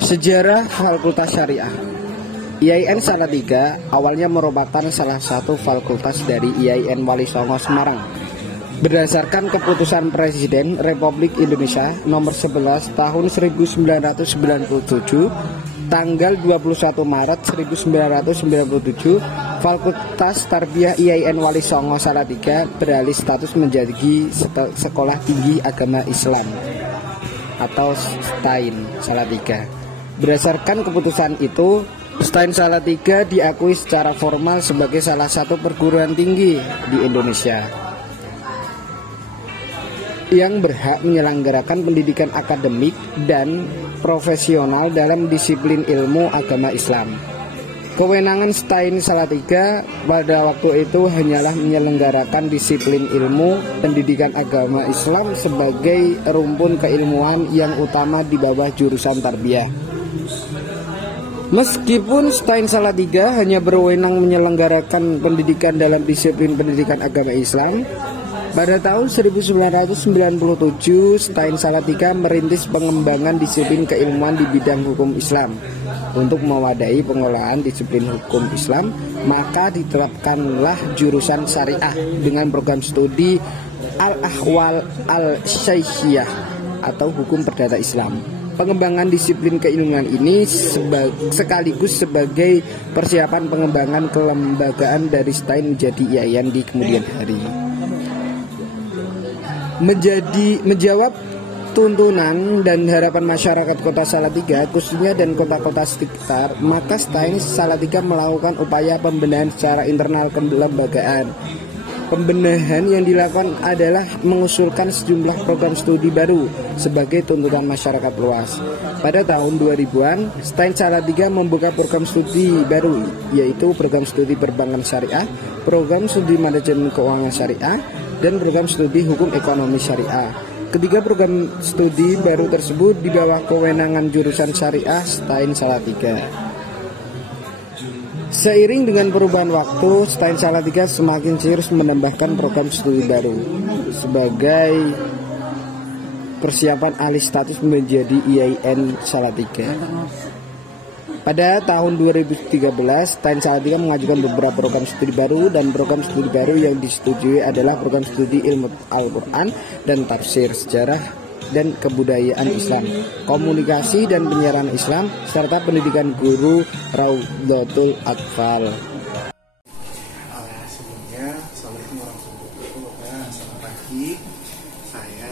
Sejarah Fakultas Syariah. IAIN Salatiga awalnya merupakan salah satu fakultas dari IAIN Wali Songo Semarang. Berdasarkan keputusan Presiden Republik Indonesia nomor 11 tahun 1997 tanggal 21 Maret 1997, Fakultas Tarbiyah IAIN Wali Songo Salatiga beralih status menjadi Sekolah Tinggi Agama Islam atau STAIN Salatiga. Berdasarkan keputusan itu, STAIN Salatiga diakui secara formal sebagai salah satu perguruan tinggi di Indonesia yang berhak menyelenggarakan pendidikan akademik dan profesional dalam disiplin ilmu agama Islam. Kewenangan STAIN Salatiga pada waktu itu hanyalah menyelenggarakan disiplin ilmu pendidikan agama Islam sebagai rumpun keilmuan yang utama di bawah jurusan tarbiyah. Meskipun STAIN Salatiga hanya berwenang menyelenggarakan pendidikan dalam disiplin pendidikan agama Islam, pada tahun 1997 STAIN Salatiga merintis pengembangan disiplin keilmuan di bidang hukum Islam. Untuk mewadahi pengolahan disiplin hukum Islam, maka diterapkanlah jurusan syariah dengan program studi Al-Ahwal Al-Syekhiyah atau hukum perdata Islam. Pengembangan disiplin keilmuan ini sekaligus sebagai persiapan pengembangan kelembagaan dari STAIN menjadi IAIN di kemudian hari. Menjawab tuntunan dan harapan masyarakat Kota Salatiga khususnya dan kota-kota sekitar, maka STAIN Salatiga melakukan upaya pembenahan secara internal kelembagaan. Pembenahan yang dilakukan adalah mengusulkan sejumlah program studi baru sebagai tuntutan masyarakat luas. Pada tahun 2000-an, STAIN Salatiga membuka program studi baru, yaitu program studi perbankan syariah, program studi manajemen keuangan syariah, dan program studi hukum ekonomi syariah. Ketiga program studi baru tersebut di bawah kewenangan jurusan syariah STAIN Salatiga. Seiring dengan perubahan waktu, STAIN Salatiga semakin serius menambahkan program studi baru sebagai persiapan alih status menjadi IAIN Salatiga. Pada tahun 2013, STAIN Salatiga mengajukan beberapa program studi baru, dan program studi baru yang disetujui adalah program studi ilmu Al-Quran dan tafsir, sejarah dan kebudayaan Islam, komunikasi dan penyiaran Islam, serta pendidikan guru Raudhatul Atfal. Sebelumnya, Assalamualaikum warahmatullahi wabarakatuh. Selamat pagi, saya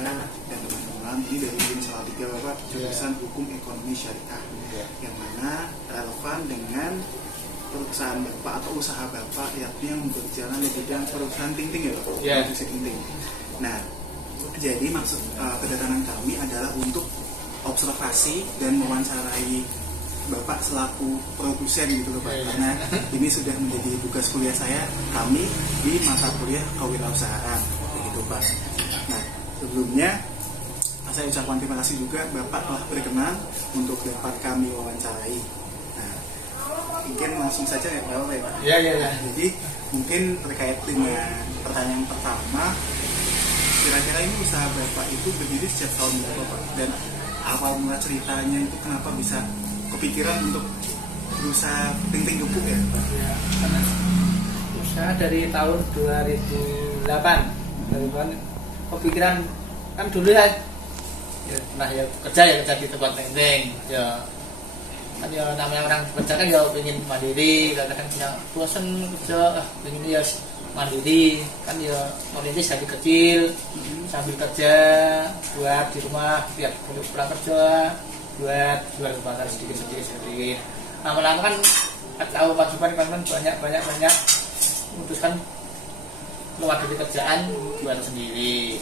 dan teman-teman ini dari IAIN Salatiga Bapak, jurusan Hukum Ekonomi Syariah, yang mana relevan dengan perusahaan Bapak atau usaha Bapak yang berjalan di bidang perusahaan Ting-Ting ya Bapak? Ya. Ting-Ting. Nah, jadi maksud kedatangan kami adalah untuk observasi dan mewawancarai Bapak selaku produsen gitu loh Pak, karena ini sudah menjadi tugas kuliah kami di mata kuliah kewirausahaan begitu Pak. Nah, sebelumnya saya ucapkan terima kasih juga Bapak telah berkenan untuk dapat kami wawancarai. Nah, mungkin langsung saja ya Bapak ya Pak. Ya. Jadi mungkin terkait dengan pertanyaan pertama, kira-kira ini usaha Bapak itu berdiri sejak tahun berapa Pak? Dan awal mula ceritanya itu kenapa bisa kepikiran untuk berusaha Ting-Ting gepuk ya Pak? Ya, karena usaha dari tahun 2008. Kepikiran kan dulu ya pernah kerja di tempat Ting-Ting. Ya kan ya namanya orang kerja kan ya pengen mandiri, kadang punya bosan kerja, pengen ya mandiri kan ya merintis dari kecil sambil kerja buat di rumah tiap pulang kerja buat jual barang sedikit. Lama-lama kan tahu pasukan kan banyak memutuskan keluar dari kerjaan jual sendiri.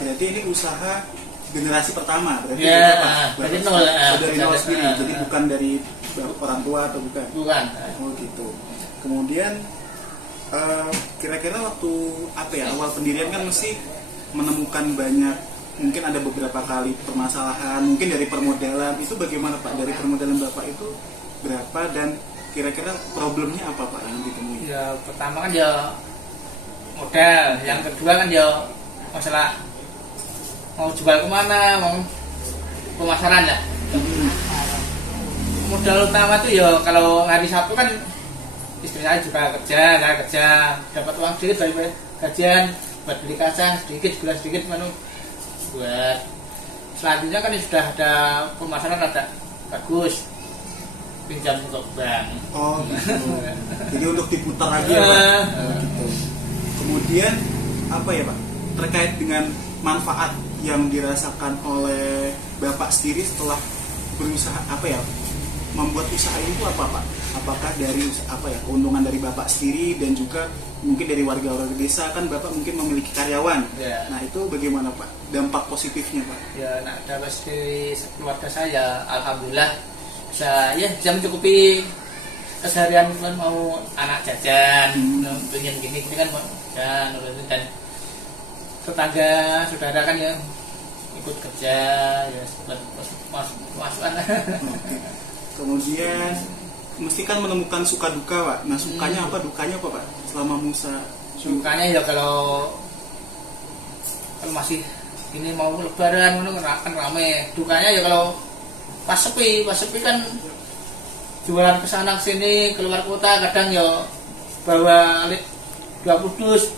Berarti ini usaha generasi pertama berarti ya, dari nol sendiri, jadi bukan dari orang tua atau bukan? Oh gitu. Kemudian kira-kira waktu awal pendirian kan mesti menemukan banyak, mungkin ada beberapa kali permasalahan, mungkin dari permodalan itu bagaimana Pak? Dari permodalan Bapak itu berapa dan kira-kira problemnya apa Pak yang ditemui? Ya pertama kan ya modal, yang kedua kan ya masalah mau jual kemana, mau pemasaran ya. modal utama tuh ya kalau hari Sabtu kan istri saya juga kerja, saya kerja, dapat uang sedikit dari gajian buat beli kaca sedikit, gula sedikit, buat selanjutnya kan sudah ada pemasaran rada bagus, pinjam untuk bank. Oh gitu. Jadi untuk diputar lagi ya Pak. Gitu. Kemudian apa ya Pak? Terkait dengan manfaat yang dirasakan oleh Bapak sendiri setelah berusaha membuat usaha itu apa Pak? Apakah dari keuntungan dari Bapak sendiri dan juga mungkin dari warga-warga desa, kan Bapak mungkin memiliki karyawan. Ya. Nah itu bagaimana Pak? Dampak positifnya Pak? Ya, nah dari keluarga saya, alhamdulillah bisa mencukupi keseharian, kan mau anak jajan, pengen gini kan dan tetangga saudara kan yang ikut kerja ya masukan. Kemudian mesti kan menemukan suka duka Pak. Nah sukanya apa, dukanya apa Pak selama Musa? Sukanya ya kalau masih ini mau lebaran kan rame. Dukanya ya kalau pas sepi kan jualan kesana kesini keluar kota, kadang ya bawa 20 dus,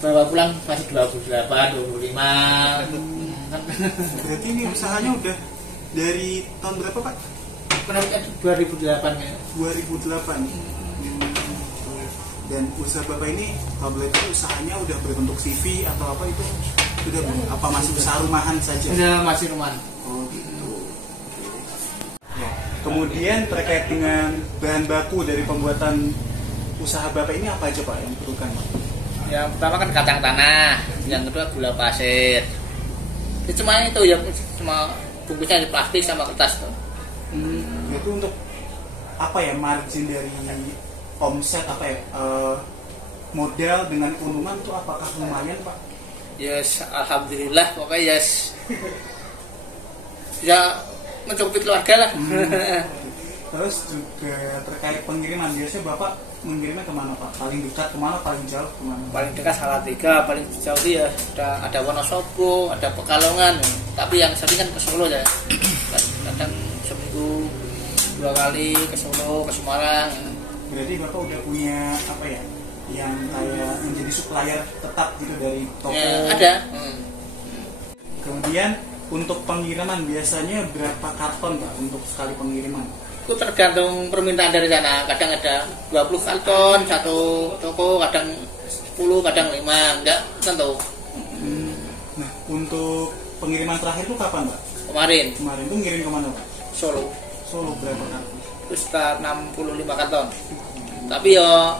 bawa pulang masih 28, 25. Berarti ini usahanya udah dari tahun berapa Pak? Menariknya 2008 ya. 2008. Dan usaha Bapak ini kalau boleh tahu usahanya udah berbentuk CV atau apa itu? Sudah apa masih usaha rumahan saja? Udah masih rumahan. Oh gitu. Ya. Kemudian terkait dengan bahan baku dari pembuatan usaha Bapak ini apa aja Pak yang diperlukan Pak? Yang pertama kan kacang tanah, yang kedua gula pasir. Cuma itu ya, cuma bungkusnya di plastik sama kertas tuh. Itu untuk apa ya, margin dari omset modal dengan keuntungan itu apakah lumayan Pak? Yes, alhamdulillah pokoknya yes. Ya mencukupi keluarga lah. Terus juga terkait pengiriman, biasanya Bapak mengirimnya kemana Pak? Paling dekat kemana, paling jauh kemana? Paling dekat Salatiga, paling jauh ya ada Wonosobo, ada Pekalongan. Tapi yang sering kan ke Solo ya. Kadang seminggu 2 kali ke Solo, ke Semarang. Berarti Bapak udah punya yang kayak menjadi supplier tetap gitu dari toko? Ya, ada. Kemudian untuk pengiriman biasanya berapa karton Pak untuk sekali pengiriman? Itu tergantung permintaan dari sana. Kadang ada 20 karton satu toko, kadang 10, kadang 5, enggak tentu. Nah, untuk pengiriman terakhir itu kapan Pak? Kemarin Itu ngirim kemana Pak? Solo. Solo berapa karton? Itu sekitar 65 karton. Tapi ya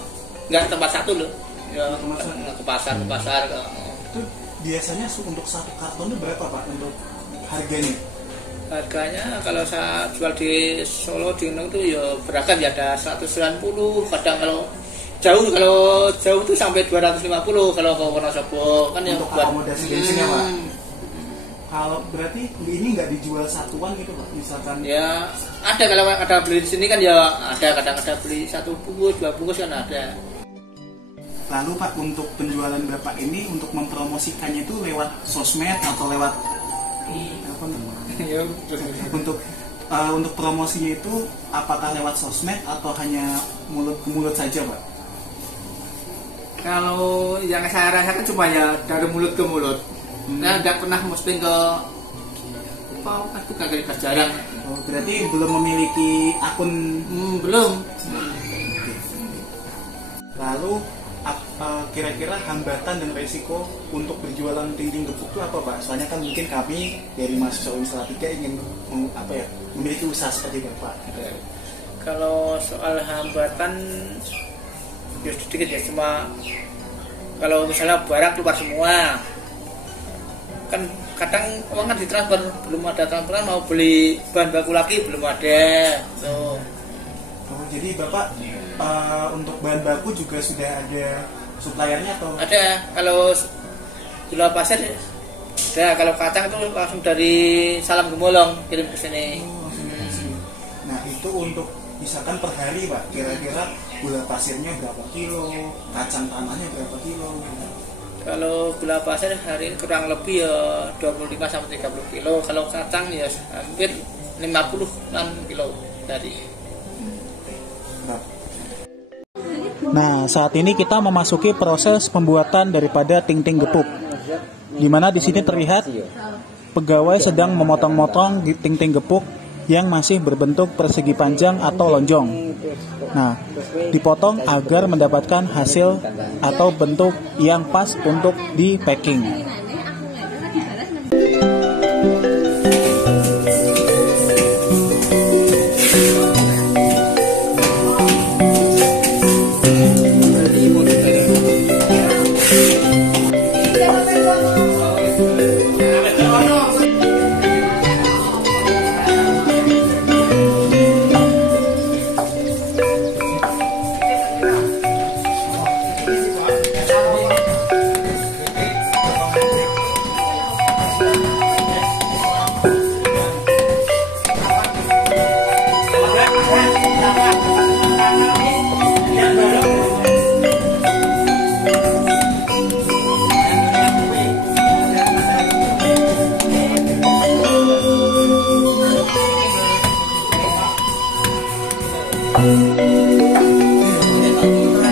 enggak tempat satu loh. Ya ke pasar. Itu biasanya untuk satu karton itu berapa Pak untuk harganya? Harganya kalau saya jual di Solo di Gunung itu ya beragam ya, ada 190, kadang kalau jauh itu sampai 250 kalau ke Wonosobo kan yang untuk buat akomodasi bensinnya Pak. Kalau berarti ini nggak dijual satuan gitu Pak, misalkan? Ya ada, kalau ada beli di sini kan ya ada, kadang ada beli 1 bungkus 2 bungkus kan ada. Lalu Pak, untuk penjualan Bapak ini untuk mempromosikannya itu lewat sosmed atau lewat apa namanya? Untuk promosinya itu apakah lewat sosmed atau hanya mulut ke mulut saja Pak? Kalau yang saya rasakan cuma ya dari mulut ke mulut. Saya nggak pernah posting ke jarang. Oh, berarti belum memiliki akun? Belum. Lalu kira-kira hambatan dan resiko untuk berjualan ting-ting gepuk itu apa Pak? Soalnya kan mungkin kami dari mahasiswa UIN Salatiga ingin memiliki usaha seperti Bapak. Kalau soal hambatan ya sedikit ya, cuma kalau misalnya barang keluar semua kan kadang uang kan ditransfer, belum ada transferan, mau beli bahan baku lagi belum ada tuh. Oh, jadi Bapak untuk bahan baku juga sudah ada suppliernya atau? Ada, kalau gula pasir ada, kalau kacang itu langsung dari Salam Gemolong kirim ke sini. Nah itu untuk misalkan per hari Pak, kira-kira gula pasirnya berapa kilo, kacang tanahnya berapa kilo? Kalau gula pasir hari ini kurang lebih ya 25 sampai 30 kilo. Kalau kacang ya hampir 56 kilo tadi. Nah, saat ini kita memasuki proses pembuatan daripada ting-ting gepuk. Di mana di sini terlihat pegawai sedang memotong-motong ting-ting gepuk yang masih berbentuk persegi panjang atau lonjong. Nah, dipotong agar mendapatkan hasil atau bentuk yang pas untuk di packing.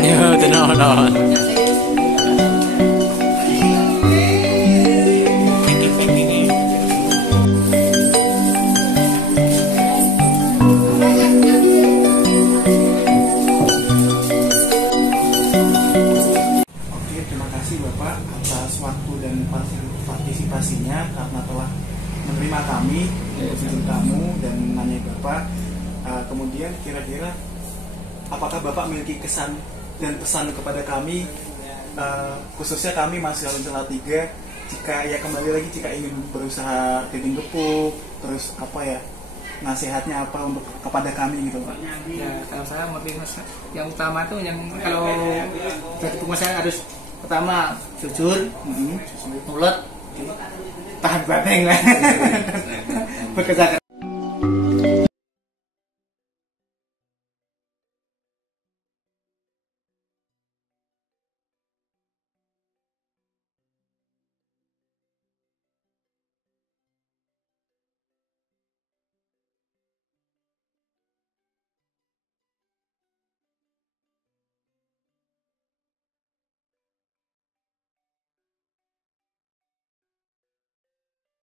Ya, tenang. Oke, terima kasih Bapak atas waktu dan partisipasinya karena telah menerima kami untuk tamu dan menanya Bapak. Kemudian kira-kira apakah Bapak memiliki kesan dan pesan kepada kami, khususnya kami mahasiswa Salatiga, jika ya kembali lagi jika ingin berusaha ting-ting gepuk, terus apa ya nasihatnya apa untuk kepada kami gitu Pak? Ya, kalau saya yang utama itu yang kalau jadi pengusaha harus pertama jujur, mulut, tahan banting, bekerja keras.